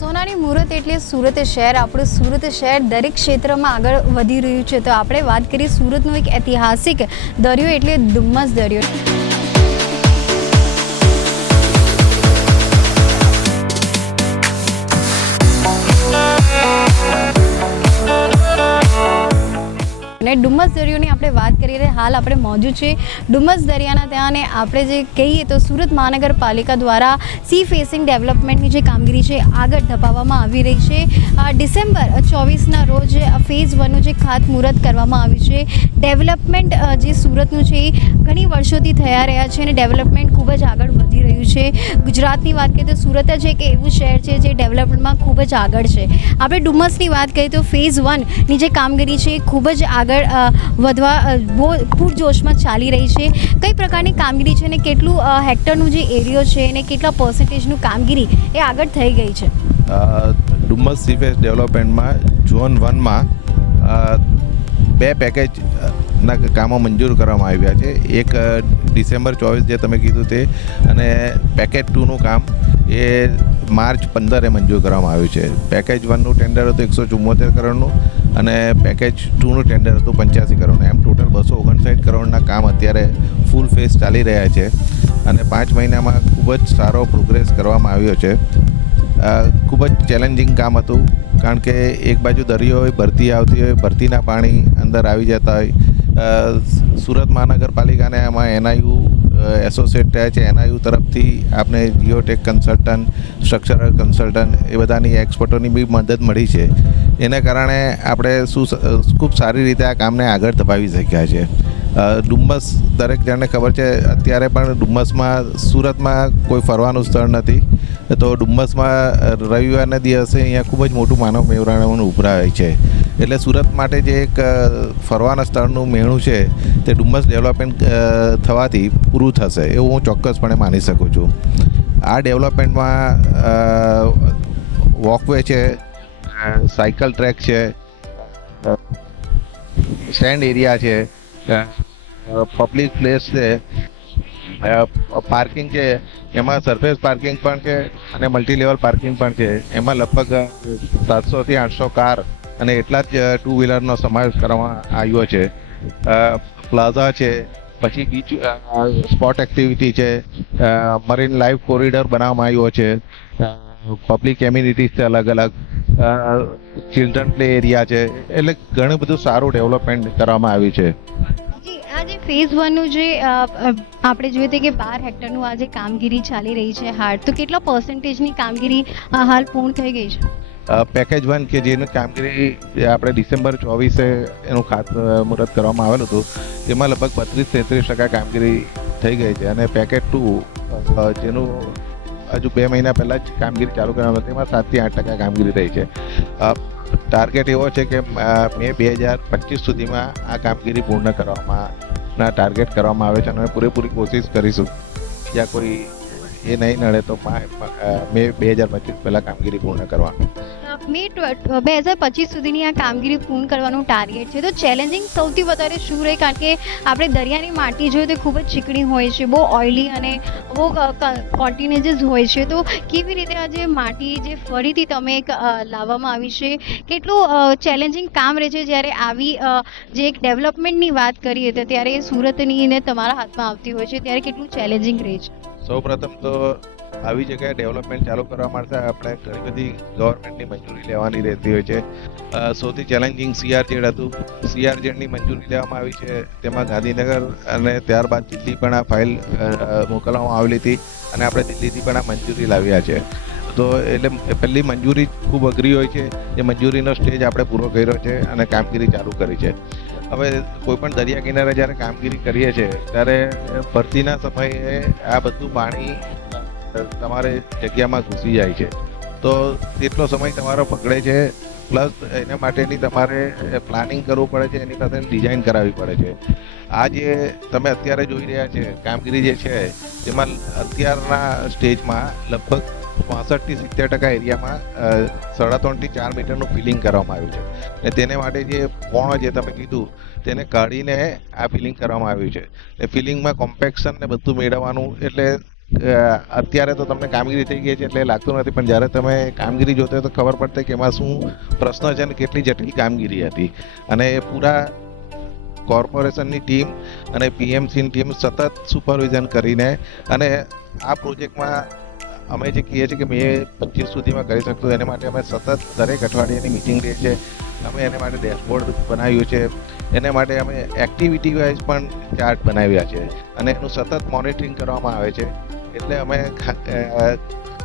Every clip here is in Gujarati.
સોનાની મુહૂર્ત એટલે સુરત શહેર. આપણું સુરત શહેર દરેક ક્ષેત્રમાં આગળ વધી રહ્યું છે. તો આપણે વાત કરીએ સુરતનો એક ઐતિહાસિક દરિયો એટલે ડુમ્મસ દરિયો. અને ડુમ્મસ દરિયોની આપણે વાત કરીએ તો હાલ આપણે મોજૂદ છે. ડુમસ દરિયાના ત્યાં અને આપણે જે કહીએ તો સુરત મહાનગરપાલિકા દ્વારા સી ફેસિંગ ડેવલપમેન્ટની જે કામગીરી છે, આગળ ધપાવવામાં આવી રહી છે. ડિસેમ્બર ચોવીસના રોજ ફેઝ વનનું જે ખાતમુહૂર્ત કરવામાં આવ્યું છે. ડેવલપમેન્ટ જે સુરતનું છે એ ઘણી વર્ષોથી થયા રહ્યા છે અને ડેવલપમેન્ટ ખૂબ જ આગળ વધી રહ્યું છે. ગુજરાતની વાત કરીએ તો સુરત જ એક એવું શહેર છે જે ડેવલપમેન્ટમાં ખૂબ જ આગળ છે. આપણે ડુમ્મસની વાત કરીએ તો ફેઝ વનની જે કામગીરી છે એ ખૂબ જ આગળ વધવા બહુ પૂરજોશમાં ચાલી રહી છે. કઈ પ્રકારની કામગીરી છે અને કેટલું હેક્ટરનું જે એરિયો છે અને કેટલા પર્સન્ટેજનું કામગીરી એ આગળ થઈ ગઈ છે? ડુમ્મસ સીફેસ ડેવલપમેન્ટમાં ઝોન વનમાં બે પેકેજ ના કામો મંજૂર કરવામાં આવ્યા છે. એક ડિસેમ્બર ચોવીસ જે તમે કીધું તે અને પેકેજ ટુનું કામ એ માર્ચ પંદરે મંજૂર કરવામાં આવ્યું છે. પેકેજ વનનું ટેન્ડર હતું એકસો ચુમ્મોતેર કરોડનું. અને પેકેજ ટુનું ટેન્ડર હતું પંચ્યાસી કરોડનું. એમ ટોટલ બસો ઓગણસાઠ કરોડના કામ અત્યારે ફૂલ ફેસ ચાલી રહ્યા છે. અને પાંચ મહિનામાં ખૂબ જ સારો પ્રોગ્રેસ કરવામાં આવ્યો છે. ખૂબ જ ચેલેન્જિંગ કામ હતું. કારણ કે એક બાજુ દરિયો હોય, ભરતી આવતી હોય, ભરતીના પાણી અંદર આવી જતા હોય. સુરત મહાનગરપાલિકાને આમાં એનઆઈયુ એસોસિએટ થયા છે, એનઆઈયુ તરફથી આપણે જીઓટેક કન્સલ્ટન્ટ સ્ટ્રક્ચરલ કન્સલ્ટન્ટ એ બધાની એક્સપર્ટોની બી મદદ મળી છે. એના કારણે આપણે શું ખૂબ સારી રીતે આ કામને આગળ ધપાવી શક્યા છે. ડુમ્મસ દરેક જણને ખબર છે, અત્યારે પણ ડુમ્મસમાં સુરતમાં કોઈ ફરવાનું સ્થળ નથી. તો ડુમ્મસમાં રવિવારના દિવસે અહીંયા ખૂબ જ મોટું માનવ મેવરાણાનું ઉભરાય છે. એટલે સુરત માટે જે એક ફરવાના સ્થળનું મેળું છે, તે ડુમ્મસ ડેવલપમેન્ટ થવાથી પૂરું થશે, એવું હું ચોક્કસપણે માની શકું છું. આ ડેવલપમેન્ટમાં વોકવે છે સાયકલ ટ્રેક છે સેન્ડ એરિયા છે પબ્લિક પ્લેસ છે પાર્કિંગ છે, એમાં સરફેસ પાર્કિંગ પણ છે અને મલ્ટી લેવલ પાર્કિંગ પણ છે. એમાં લગભગ સાતસોથી આઠસો કાર અને એટલા જ ટુ વ્હીલરનો સમાવેશ કરવામાં આવ્યો છે. પ્લાઝા છે, પછી બીચ સ્પોટ એક્ટિવિટી છે મરીન લાઈફ કોરિડોર બનાવવામાં આવ્યો છે. પબ્લિક એમ્યુનિટીઝ છે અલગ અલગ. ચિલ્ડ્રન પ્લે એરિયા છે. એટલે ઘણું બધું સારું ડેવલપમેન્ટ કરવામાં આવ્યું છે. આજે ફેઝ વનનું જે આપણે જોઈએ તો કે બાર હેક્ટરનું આ જે કામગીરી ચાલી રહી છે હાલ, તો કેટલા પર્સન્ટેજની કામગીરી હાલ પૂર્ણ થઈ ગઈ છે? પેકેજ વન કે જેની કામગીરી આપણે ડિસેમ્બર ચોવીસે એનું ખાત મુહૂર્ત કરવામાં આવેલું હતું તેમાં લગભગ બત્રીસ તેત્રીસ ટકા કામગીરી થઈ ગઈ છે અને પેકેજ ટુ જેનું હજુ બે મહિના પહેલાં જ કામગીરી ચાલુ કરવામાં આવી તેમાં સાતથી આઠ ટકા કામગીરી થઈ છે. ટાર્ગેટ એવો છે કે મે બે હજાર પચીસ સુધીમાં આ કામગીરી પૂર્ણ કરવામાં, ના ટાર્ગેટ કરવામાં આવે છે અને પૂરેપૂરી કોશિશ કરીશું. જ્યાં કોઈ એ નહીં નડે તો મા- બે હજાર પચીસ પહેલાં કામગીરી પૂર્ણ કરવાનું. મે બે હજાર પચીસ સુધીની આ કામગીરી પૂર્ણ કરવાનું ટાર્ગેટ છે. તો ચેલેન્જિંગ સૌથી વધારે શું રહે? કારણ કે આપણે દરિયાની માટી જોઈએ તો ખૂબ જ ચીકણી હોય છે, બહુ ઓઇલી અને બહુ કોન્ટિનેજીસ હોય છે. તો કેવી રીતે આ જે માટી જે ફરીથી તમે એક લાવવામાં આવી છે? કેટલું ચેલેન્જિંગ કામ રહે છે? જ્યારે આવી જે એક ડેવલપમેન્ટની વાત કરીએ તો ત્યારે સુરતની ને તમારા હાથમાં આવતી હોય છે. ત્યારે કેટલું ચેલેન્જિંગ રહે છે? સૌપ્રથમ તો આવી જગ્યાએ ડેવલપમેન્ટ ચાલુ કરવા માટે આપણે ઘણી બધી ગવર્મેન્ટની મંજૂરી લેવાની રહેતી હોય છે. સૌથી ચેલેન્જિંગ સીઆરજેડ હતું. સીઆરજેડની મંજૂરી લેવામાં આવી છે. તેમાં ગાંધીનગર અને ત્યારબાદ દિલ્હી પણ આ ફાઇલ મોકલવામાં આવેલી હતી અને આપણે દિલ્હીથી પણ આ મંજૂરી લાવ્યા છે. તો એટલે પહેલી મંજૂરી ખૂબ અઘરી હોય છે. એ મંજૂરીનો સ્ટેજ આપણે પૂરો કર્યો છે અને કામગીરી ચાલુ કરી છે. હવે કોઈ પણ દરિયા કિનારે જ્યારે કામગીરી કરીએ છીએ, ત્યારે ભરતીના સમયે આ બધું પાણી તમારે જગ્યામાં ઘૂસી જાય છે. તો તેટલો સમય તમારો પકડે છે, પ્લસ એના માટેની તમારે પ્લાનિંગ કરવું પડે છે, એની સાથે ડિઝાઇન કરાવવી પડે છે. આ જે તમે અત્યારે જોઈ રહ્યા છે, કામગીરી જે છે તેમાં અત્યારના સ્ટેજમાં લગભગ પાસઠથી સિત્તેર ટકા એરિયામાં સાડા ત્રણથી ચાર મીટરનું ફિલિંગ કરવામાં આવ્યું છે. ને તેને માટે જે પોણો જે તમે કીધું, તેને કાઢીને આ ફિલિંગ કરવામાં આવ્યું છે. એ ફિલિંગમાં કોમ્પેક્શન ને બધું મેળવવાનું એટલે અત્યારે તો તમને કામગીરી થઈ ગઈ છે એટલે લાગતું નથી, પણ જ્યારે તમે કામગીરી જોતો તો ખબર પડતી કે એમાં શું પ્રશ્ન છે અને કેટલી જટિલ કામગીરી હતી. અને એ પૂરા કોર્પોરેશનની ટીમ અને પીએમસીની ટીમ સતત સુપરવિઝન કરીને અને આ પ્રોજેક્ટમાં અમે જે કહીએ છીએ કે મે પચીસ સુધીમાં કરી શકતું એને માટે અમે સતત દરેક અઠવાડિયાની મિટિંગ લઈએ છીએ. અમે એને માટે ડેશબોર્ડ બનાવ્યું છે. એને માટે અમે એક્ટિવિટી વાઇઝ પણ ચાર્ટ બનાવ્યા છે અને એનું સતત મોનિટરિંગ કરવામાં આવે છે. એટલે અમે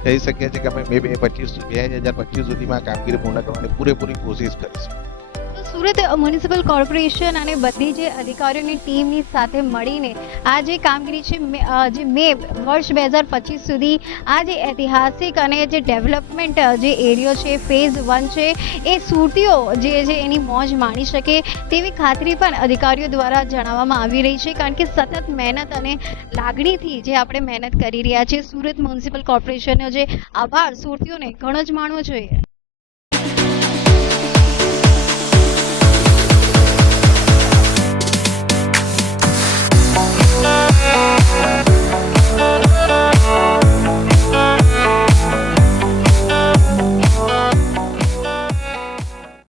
કહી શકીએ છીએ કે અમે બે બે પચીસ, બે હજાર પચીસ સુધીમાં કામગીરી પૂર્ણ કરવાની પૂરેપૂરી કોશિશ કરીશું. સુરત મ્યુનિસિપલ કોર્પોરેશન અને બધી જે અધિકારીઓની ટીમની સાથે મળીને આ જે કામગીરી છે જે મે વર્ષ બે હજાર પચીસ સુધી આ જે ઐતિહાસિક અને જે ડેવલપમેન્ટ જે એરિયો છે, ફેઝ વન છે, એ સુરતીઓ જે છે એની મોજ માણી શકે તેવી ખાતરી પણ અધિકારીઓ દ્વારા જણાવવામાં આવી રહી છે, કારણ કે સતત મહેનત અને લાગણીથી જે આપણે મહેનત કરી રહ્યા છીએ, સુરત મ્યુનિસિપલ કોર્પોરેશનનો જે આભાર સુરતીઓને ઘણો જ માણવો જોઈએ.